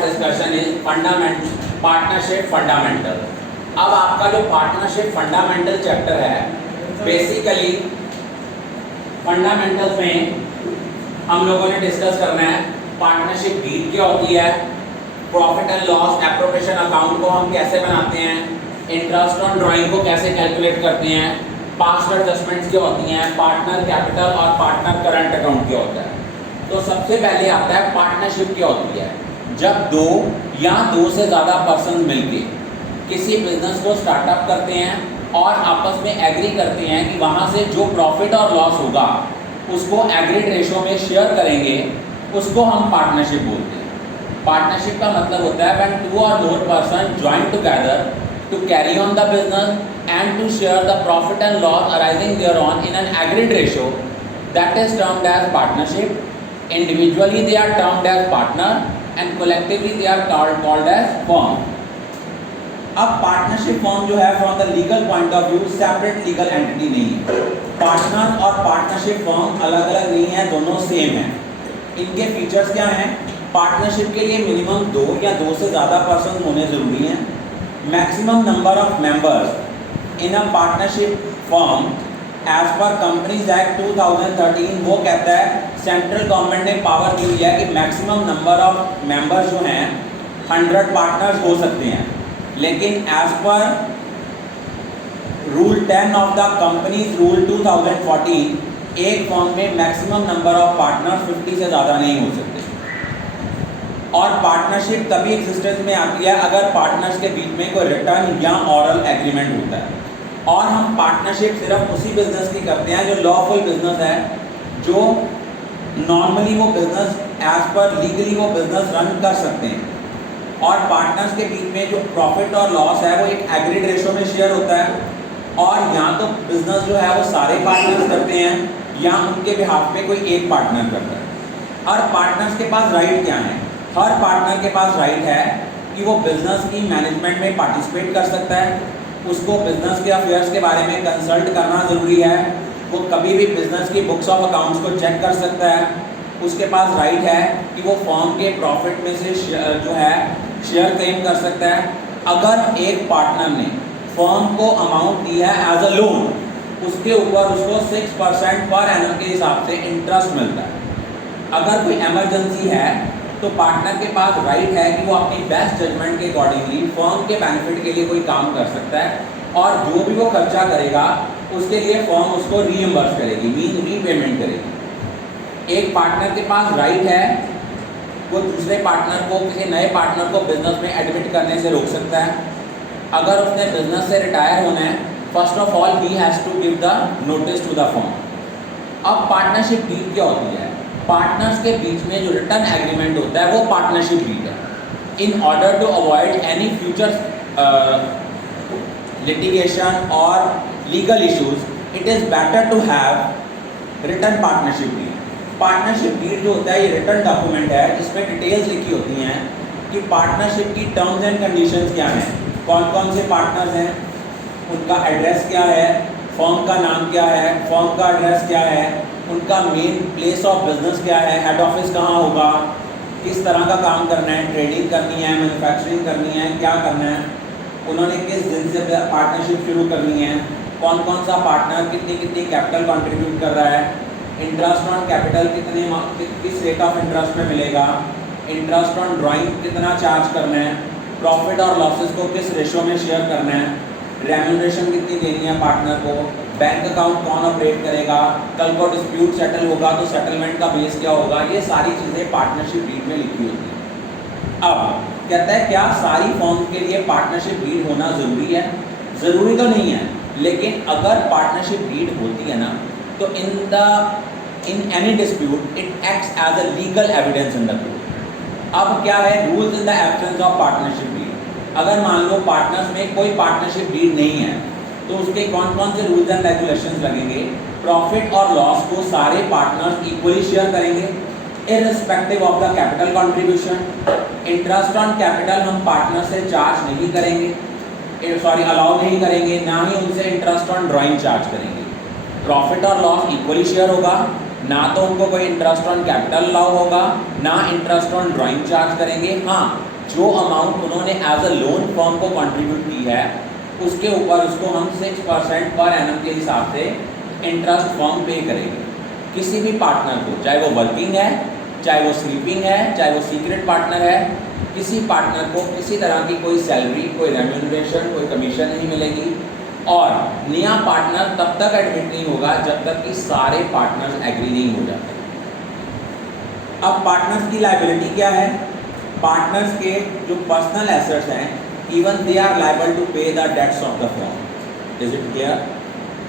Discussion is partnership fundamental. अब आपका जो पार्टनरशिप फंडामेंटल चैप्टर है, बेसिकली फंडामेंटल्स में हम लोगों ने डिस्कस करना है पार्टनरशिप डीड क्या होती है, profit and loss appropriation account को हम कैसे बनाते हैं, इंटरेस्ट ऑन ड्राइंग को कैसे कैलकुलेट करते हैं, पास्ट एडजस्टमेंट्स क्या होती हैं, पार्टनर कैपिटल और पार्टनर करंट अकाउंट क्या होता है। तो सबसे पहले आता है पार्टनरशिप क्या होती है। जब दो या दो से ज़्यादा पर्सन मिलके किसी बिजनेस को स्टार्टअप करते हैं और आपस में एग्री करते हैं कि वहाँ से जो प्रॉफिट और लॉस होगा उसको एग्रीड रेशो में शेयर करेंगे, उसको हम पार्टनरशिप बोलते हैं। पार्टनरशिप का मतलब होता है व्हेन टू और more person join together to carry on the business and to share the profit and loss arising thereon in an agreed ratio, that is termed as partnership. Individually they are termed as partner and collectively they are called as firm. अब partnership form जो है from the legal point of view separate legal entity नहीं है। Partner और partnership form अलग अलग नहीं है, दोनों सेम है। इनके फीचर्स क्या हैं? पार्टनरशिप के लिए मिनिमम दो या दो से ज़्यादा पर्सन होने ज़रूरी हैं। Maximum number of members in a partnership firm as per companies act 2013 वो कहता है, सेंट्रल गवर्नमेंट ने पावर दी हुई है कि मैक्सिमम नंबर ऑफ मेंबर्स जो हैं 100 पार्टनर्स हो सकते हैं, लेकिन as per rule 10 of the companies rule 2014 एक फॉर्म में मैक्सिमम नंबर ऑफ पार्टनर्स 50 से ज़्यादा नहीं हो सकते। और पार्टनरशिप तभी एग्जिस्टेंस में आती है अगर पार्टनर्स के बीच में कोई रिटर्न या ऑरल एग्रीमेंट होता है। और हम पार्टनरशिप सिर्फ उसी बिजनेस की करते हैं जो लॉफुल बिजनेस है, जो नॉर्मली वो बिजनेस एज पर लीगली वो बिजनेस रन कर सकते हैं। और पार्टनर्स के बीच में जो प्रॉफिट और लॉस है वो एक एग्रीड रेशो में शेयर होता है। और या तो बिजनेस जो है वो सारे पार्टनर्स करते हैं या उनके बिहाफ पे कोई एक पार्टनर करता है। हर पार्टनर्स के पास राइट क्या है? हर पार्टनर के पास राइट है कि वो बिजनेस की मैनेजमेंट में पार्टिसिपेट कर सकता है, उसको बिजनेस के अफेयर्स के बारे में कंसल्ट करना ज़रूरी है, वो कभी भी बिजनेस की बुक्स ऑफ अकाउंट्स को चेक कर सकता है, उसके पास राइट है कि वो फर्म के प्रॉफिट में से जो है शेयर क्लेम कर सकता है। अगर एक पार्टनर ने फर्म को अमाउंट दी है एज अ लोन, उसके ऊपर उसको 6% पर एनम के हिसाब से इंटरेस्ट मिलता है। अगर कोई एमरजेंसी है तो पार्टनर के पास राइट है कि वो अपनी बेस्ट जजमेंट के अकॉर्डिंगली फर्म के बेनिफिट के लिए कोई काम कर सकता है, और जो भी वो खर्चा करेगा उसके लिए फर्म उसको रीइंबर्स करेगी, मीन रीपेमेंट करेगी। एक पार्टनर के पास राइट है वो दूसरे पार्टनर को, किसी नए पार्टनर को बिजनेस में एडमिट करने से रोक सकता है। अगर उसने बिजनेस से रिटायर होना है, first of all he has to give the notice to the firm. अब पार्टनरशिप डीड क्या होती है? पार्टनर्स के बीच में जो रिटर्न एग्रीमेंट होता है वो पार्टनरशिप डीड है। In order to avoid any future litigation और legal issues, it is better to have written partnership deed. Partnership deed जो होता है ये रिटर्न डॉक्यूमेंट है जिसमें डिटेल्स लिखी होती हैं कि पार्टनरशिप की टर्म्स एंड कंडीशंस क्या हैं, कौन कौन से पार्टनर्स हैं, उनका एड्रेस क्या है, फर्म का नाम क्या है, फर्म का एड्रेस क्या है, उनका मेन प्लेस ऑफ बिजनेस क्या है, हेड ऑफिस कहाँ होगा, किस तरह का काम करना है, ट्रेडिंग करनी है, मैन्युफैक्चरिंग करनी है, क्या करना है, उन्होंने किस दिन से पार्टनरशिप शुरू करनी है, कौन कौन सा पार्टनर कितनी कितनी कैपिटल कंट्रीब्यूट कर रहा है, इंटरेस्ट ऑन कैपिटल किस रेट ऑफ इंटरेस्ट में मिलेगा, इंटरेस्ट ऑन ड्राइंग कितना चार्ज करना है, प्रॉफिट और लॉसेस को किस रेशो में शेयर करना है, रेम्यूनरेशन कितनी देनी है पार्टनर को, बैंक अकाउंट कौन ऑपरेट करेगा, कल को डिस्प्यूट सेटल होगा तो सेटलमेंट का बेस क्या होगा, ये सारी चीज़ें पार्टनरशिप डीड में लिखी होती है। अब कहता है क्या सारी फर्म के लिए पार्टनरशिप डीड होना ज़रूरी है? ज़रूरी तो नहीं है, लेकिन अगर पार्टनरशिप डीड होती है ना तो in any dispute it acts as a legal evidence in the court. अब क्या है rules in the absence of partnership deed? अगर मान लो पार्टनर्स में कोई पार्टनरशिप डीड नहीं है तो उसके कौन कौन से रूल्स एंड रेगुलेशंस लगेंगे? प्रॉफिट और लॉस को सारे पार्टनर्स इक्वली शेयर करेंगे irrespective of the capital contribution. Interest on capital हम पार्टनर से चार्ज नहीं करेंगे, अलाउ नहीं करेंगे, ना ही उनसे इंटरेस्ट ऑन ड्राइंग चार्ज करेंगे। प्रॉफिट और लॉस इक्वली शेयर होगा, ना तो उनको कोई इंटरेस्ट ऑन कैपिटल अलाउ होगा, ना इंटरेस्ट ऑन ड्राइंग चार्ज करेंगे। हाँ, जो अमाउंट उन्होंने एज अ लोन फर्म को कंट्रीब्यूट की है उसके ऊपर उसको हम 6% पर एनम के हिसाब से इंटरेस्ट फर्म पे करेंगे। किसी भी पार्टनर को, चाहे वो वर्किंग है, चाहे वो स्लीपिंग है, चाहे वो सीक्रेट पार्टनर है, किसी पार्टनर को किसी तरह की कोई सैलरी, कोई रेम्यूनरेशन, कोई कमीशन नहीं मिलेगी। और नया पार्टनर तब तक एडमिट नहीं होगा जब तक कि सारे पार्टनर्स एग्री नहीं हो जाते। अब पार्टनर्स की लायबिलिटी क्या है? पार्टनर्स के जो पर्सनल एसेट्स हैं, even they are liable to pay the debts of the firm. Is it clear?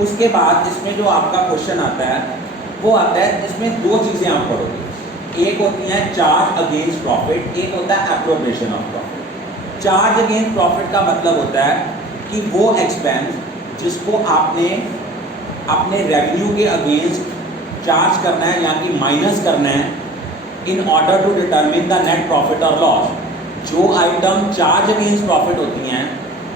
उसके बाद इसमें जो आपका क्वेश्चन आता है वो आता है, इसमें दो चीज़ें आप पढ़ोगे, एक होती है चार्ज अगेंस्ट प्रॉफिट, एक होता है appropriation of profit. Charge against profit का मतलब होता है कि वो एक्सपेंस जिसको आपने अपने रेवेन्यू के अगेंस्ट चार्ज करना है, यानी कि माइनस करना है in order to determine the net profit और लॉस। जो आइटम चार्ज अगेंस्ट प्रॉफिट होती हैं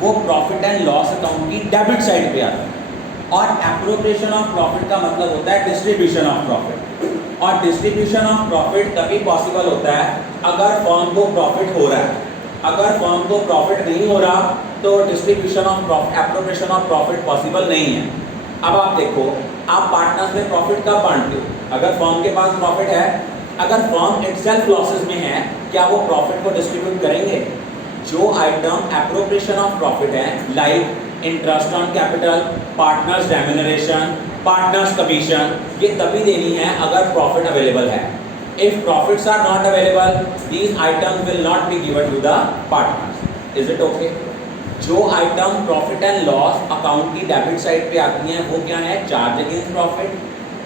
वो प्रॉफिट एंड लॉस अकाउंट की डेबिट साइड पे आती है। और एप्रोप्रिएशन ऑफ प्रॉफिट का मतलब होता है डिस्ट्रीब्यूशन ऑफ प्रॉफिट। और डिस्ट्रीब्यूशन ऑफ प्रॉफिट तभी पॉसिबल होता है अगर फर्म को प्रॉफिट हो रहा है। अगर फर्म को प्रॉफिट नहीं हो रहा तो distribution of profit, appropriation of profit possible नहीं है। अब आप देखो, आप पार्टनर्स में प्रॉफिट कब बांटते हो? अगर फर्म के पास प्रॉफिट है, अगर फर्म इटसेल्फ लॉसेस में है, क्या वो प्रॉफिट को डिस्ट्रीब्यूट करेंगे? जो आइटम एप्रोप्रिएशन ऑफ प्रॉफिट है, like interest on capital, partners remuneration, partners commission, ये तभी देनी है अगर प्रॉफिट अवेलेबल है। If profits are not available, these items will not be given to the partners. Is it okay? जो item profit and loss account की debit side पे आती हैं वो क्या है? Charge against profit.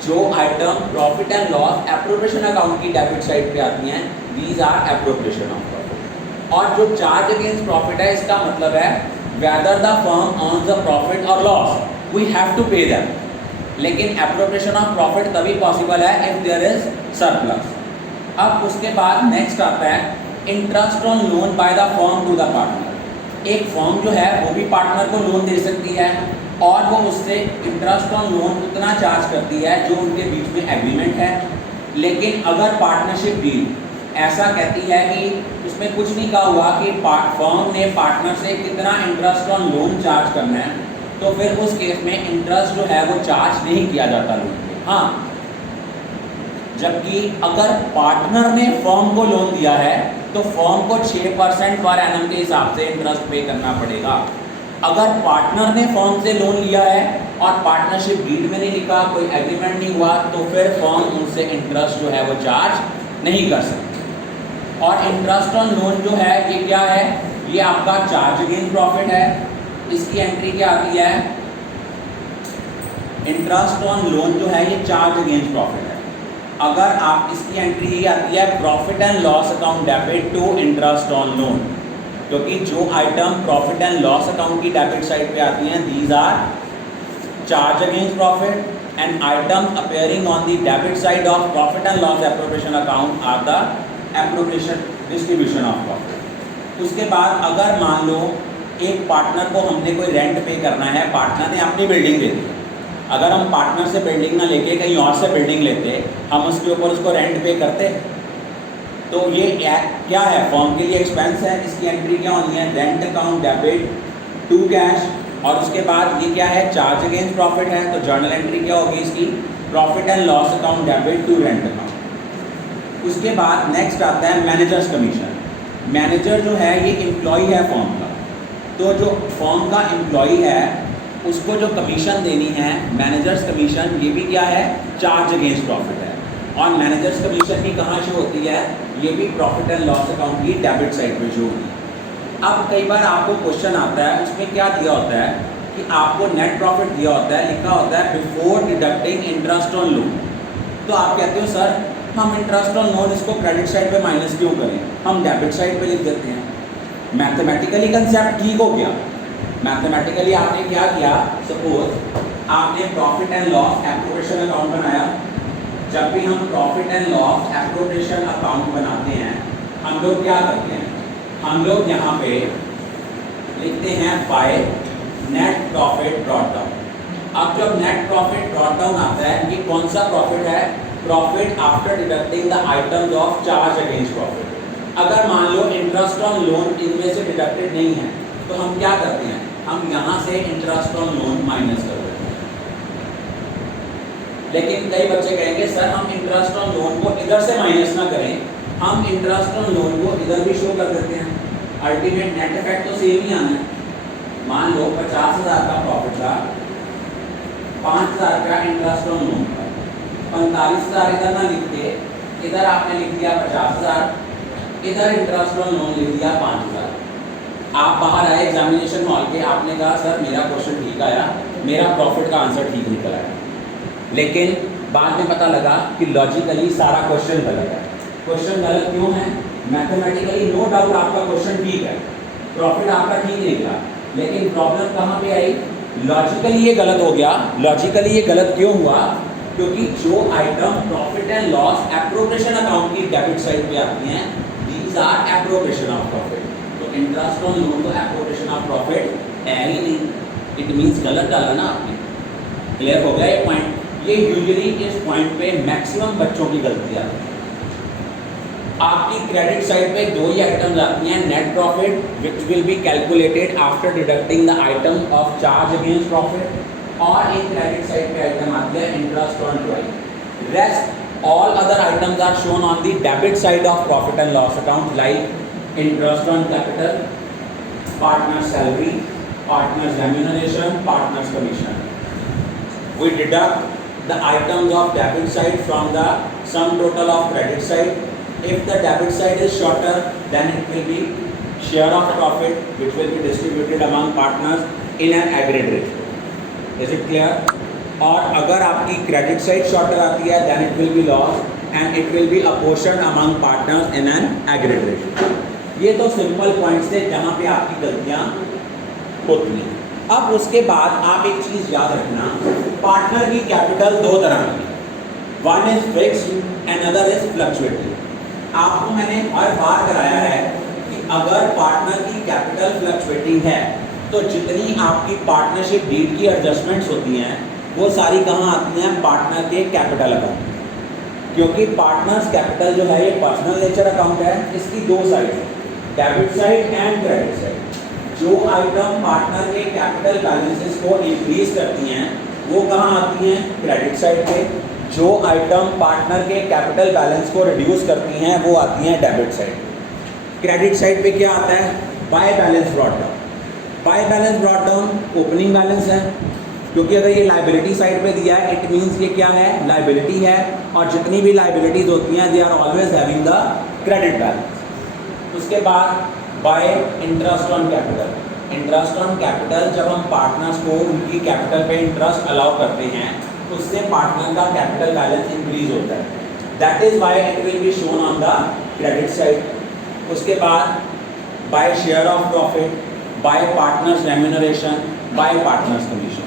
जो item profit and loss appropriation account की डेबिट साइड पे आती हैं, these are appropriation of profit. और जो चार्ज अगेंस्ट प्रॉफिट है, इसका मतलब है whether the firm earns a profit or loss, we have to pay them। लेकिन एप्रोप्रिएशन ऑफ प्रॉफिट तभी पॉसिबल है if there is surplus। अब उसके बाद नेक्स्ट आता है interest on loan by the firm to the partner. एक firm जो है वो भी पार्टनर को लोन दे सकती है और वो उससे इंटरेस्ट ऑन लोन उतना चार्ज करती है जो उनके बीच में एग्रीमेंट है। लेकिन अगर पार्टनरशिप डील ऐसा कहती है कि उसमें कुछ नहीं कहा हुआ कि फर्म ने पार्टनर से कितना इंटरेस्ट ऑन लोन चार्ज करना है, तो फिर उस केस में इंटरेस्ट जो है वो चार्ज नहीं किया जाता लोन पे। हाँ, जबकि अगर पार्टनर ने फर्म को लोन दिया है तो फर्म को 6% पर एनम के हिसाब से इंटरेस्ट पे करना पड़ेगा। अगर पार्टनर ने फर्म से लोन लिया है और पार्टनरशिप डीड में नहीं लिखा, कोई एग्रीमेंट नहीं हुआ, तो फिर फर्म उनसे इंटरेस्ट जो है वो चार्ज नहीं कर सकती। और इंटरेस्ट ऑन लोन जो है ये क्या है? ये आपका चार्ज अगेंस्ट प्रॉफिट है। इसकी एंट्री क्या आती है? इंटरेस्ट ऑन लोन जो है ये चार्ज अगेंस्ट प्रॉफिट है। अगर आप इसकी एंट्री ये आती है profit and loss account debit to interest on loan, क्योंकि जो item profit and loss account की डेबिट साइड पे आती हैं, these are charge against profit and items appearing on the debit side of profit and loss appropriation account are the appropriation distribution of profit. उसके बाद अगर मान लो एक partner को हमने कोई रेंट पे करना है, पार्टनर ने अपनी बिल्डिंग दे दी। अगर हम पार्टनर से बिल्डिंग ना लेके कहीं और से बिल्डिंग लेते, हम उसके ऊपर उसको रेंट पे करते, तो ये क्या है? फर्म के लिए एक्सपेंस है। इसकी एंट्री क्या होनी है? Rent account debit to cash. और उसके बाद ये क्या है? चार्ज अगेंस्ट प्रॉफिट है, तो जर्नल एंट्री क्या होगी इसकी? Profit and loss account debit to rent account. उसके बाद नेक्स्ट आता है मैनेजर्स कमीशन। मैनेजर जो है ये एम्प्लॉय है फर्म का, तो जो फर्म का एम्प्लॉय है उसको जो कमीशन देनी है मैनेजर्स कमीशन, ये भी क्या है? चार्ज अगेंस्ट प्रॉफिट है। और मैनेजर्स कमीशन भी कहाँ शो होती है? ये भी प्रॉफिट एंड लॉस अकाउंट की डेबिट साइड पे शो होती है। अब कई बार आपको क्वेश्चन आता है, उसमें क्या दिया होता है कि आपको नेट प्रॉफिट दिया होता है, लिखा होता है before deducting interest on loan. तो आप कहते हो सर हम इंटरेस्ट ऑन लोन इसको क्रेडिट साइड पे माइनस क्यों करें, हम डेबिट साइड पे लिख देते हैं। मैथमेटिकली कंसेप्ट ठीक हो गया। मैथमेटिकली आपने क्या किया? सपोज आपने profit and loss appropriation account बनाया। जब भी हम profit and loss appropriation account बनाते हैं, हम लोग क्या करते हैं? हम लोग यहाँ पे लिखते हैं by net profit brought down. अब जब नेट प्रॉफिट ब्रॉट डाउन आता है, ये कौन सा प्रॉफिट है? Profit after deducting the items of charge against profit. अगर मान लो इंटरेस्ट ऑन लोन इनमें से डिडक्टेड नहीं है तो हम क्या करते हैं, हम यहाँ से इंटरेस्ट ऑन लोन माइनस कर देते हैं। लेकिन कई बच्चे कहेंगे सर हम इंटरेस्ट ऑन लोन को इधर से माइनस ना करें, हम इंटरेस्ट ऑन लोन को इधर भी शो कर देते हैं, अल्टीमेट नेट इफेक्ट तो सेम ही आना है। मान लो 50,000 का प्रॉफिट था, 5,000 का इंटरेस्ट ऑन लोन था, 45,000 इधर ना लिख के इधर आपने लिख दिया 50,000, इधर इंटरेस्ट ऑन लोन लिख दिया 5,000। आप बाहर आए एग्जामिनेशन हॉल के, आपने कहा सर मेरा क्वेश्चन ठीक आया, मेरा प्रॉफिट का आंसर ठीक निकल आया, लेकिन बाद में पता लगा कि लॉजिकली सारा क्वेश्चन गलत है। क्वेश्चन गलत क्यों है? मैथमेटिकली नो डाउट आपका क्वेश्चन ठीक है, प्रॉफिट आपका ठीक निकला, लेकिन प्रॉब्लम कहाँ पे आई? लॉजिकली ये गलत हो गया। लॉजिकली ये गलत क्यों हुआ? क्योंकि जो item profit and loss appropriation account की डेबिट साइड पे आती हैं, these are appropriation of profit. तो इंटरेस्ट ऑन लोन तो एप्रोप्रिएशन ऑफ प्रॉफिट है ही नहीं, इट मीन्स गलत डाला ना आपने। क्लियर हो गया ये पॉइंट? ये यूजुअली इस पॉइंट पे मैक्सिमम बच्चों की गलतियाँ हैं। आपकी क्रेडिट साइड पे दो ही आइटम्स आती हैं, net profit which will be calculated after deducting the item of charge against profit, और एक क्रेडिट साइड पे आइटम आती है interest on drawing. Rest all other items are shown on the debit side of profit and loss account, like interest on capital, partner salary, partners remuneration, partners commission. We deduct the items of debit side from the sum total of credit side. If the debit side is shorter, then it will be share of profit which will be distributed among partners in an aggregate ratio. Is it clear? और अगर आपकी credit side shorter आती है, then it will be loss and it will be apportioned among partners in an aggregate ratio. ये तो simple points थे जहाँ पे आपकी गलतियाँ होती हैं। अब उसके बाद आप एक चीज़ याद रखना, पार्टनर की कैपिटल दो तरह की, one is fixed and other is fluctuating. आपको मैंने हर बार कराया है कि अगर पार्टनर की कैपिटल फ्लक्चुएटिंग है तो जितनी आपकी पार्टनरशिप डीड की एडजस्टमेंट्स होती हैं वो सारी कहाँ आती हैं? पार्टनर के कैपिटल अकाउंट। क्योंकि पार्टनर्स कैपिटल जो है ये पर्सनल नेचर अकाउंट है, इसकी दो साइड है, debit side and credit side. जो आइटम पार्टनर के कैपिटल बैलेंसेस को इंक्रीज करती हैं वो कहाँ आती हैं? क्रेडिट साइड पे। जो आइटम पार्टनर के कैपिटल बैलेंस को रिड्यूस करती हैं वो आती हैं डेबिट साइड। क्रेडिट साइड पे क्या आता है? By balance brought down. By balance brought down opening balance है, क्योंकि अगर ये लाइबिलिटी साइड पे दिया है इट मीन्स ये क्या है? लाइबिलिटी है, और जितनी भी लाइबिलिटीज होती हैं they are always having the credit balance. उसके बाद by interest on capital. Interest on capital जब हम पार्टनर्स को उनकी कैपिटल पे इंटरेस्ट अलाउ करते हैं उससे पार्टनर का कैपिटल बैलेंस इंक्रीज होता है, that is why it will be shown on the credit side. उसके बाद by share of profit, by partners remuneration, by partners commission.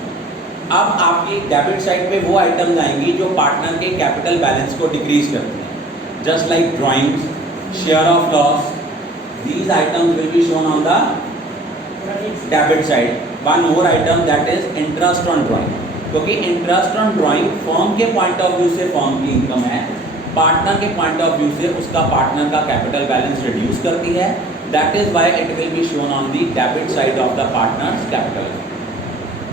अब आपकी डेबिट साइड पे वो आइटम्स आएंगी जो पार्टनर के कैपिटल बैलेंस को डिक्रीज करती हैं, just like drawings, share of loss. These items will be shown on the debit side. One more item that is interest on drawing. क्योंकि interest on drawing फर्म के point of view से firm की income है, partner के point of view से उसका partner का capital balance reduce करती है, that is why it will be shown on the debit side of the partner's capital.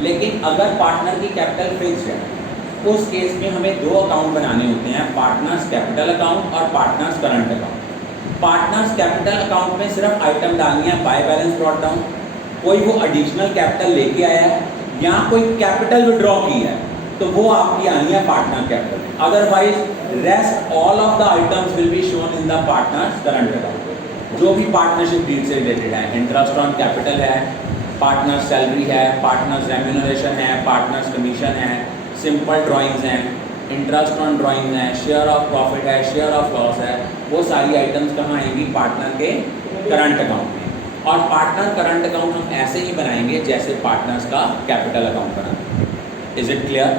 लेकिन अगर पार्टनर की कैपिटल फिक्स्ड है उस केस में हमें दो अकाउंट बनाने होते हैं, पार्टनर्स कैपिटल अकाउंट और partners current account. Partners capital account में सिर्फ आइटम डालनी है बाय बैलेंस ब्रॉट डाउन, कोई वो एडिशनल कैपिटल लेके आया है या कोई कैपिटल विड्रॉ की है तो वो आपकी आनी है partner capital. Otherwise rest all of the items will be shown in the partners current account. जो भी पार्टनरशिप डीड से रिलेटेड है, इंटरेस्ट ऑन कैपिटल है, पार्टनर सैलरी है, पार्टनर्स रेम्यूनरेशन है, पार्टनर्स कमीशन है, सिंपल ड्राइंग्स हैं, इंटरेस्ट ऑन ड्राइंग है, शेयर ऑफ प्रॉफिट है, शेयर ऑफ लॉस है, वो सारी आइटम्स कहाँ आएंगी? पार्टनर के करंट अकाउंट में। और पार्टनर करंट अकाउंट हम ऐसे ही बनाएंगे जैसे पार्टनर्स का कैपिटल अकाउंट बनाते हैं। Is it clear?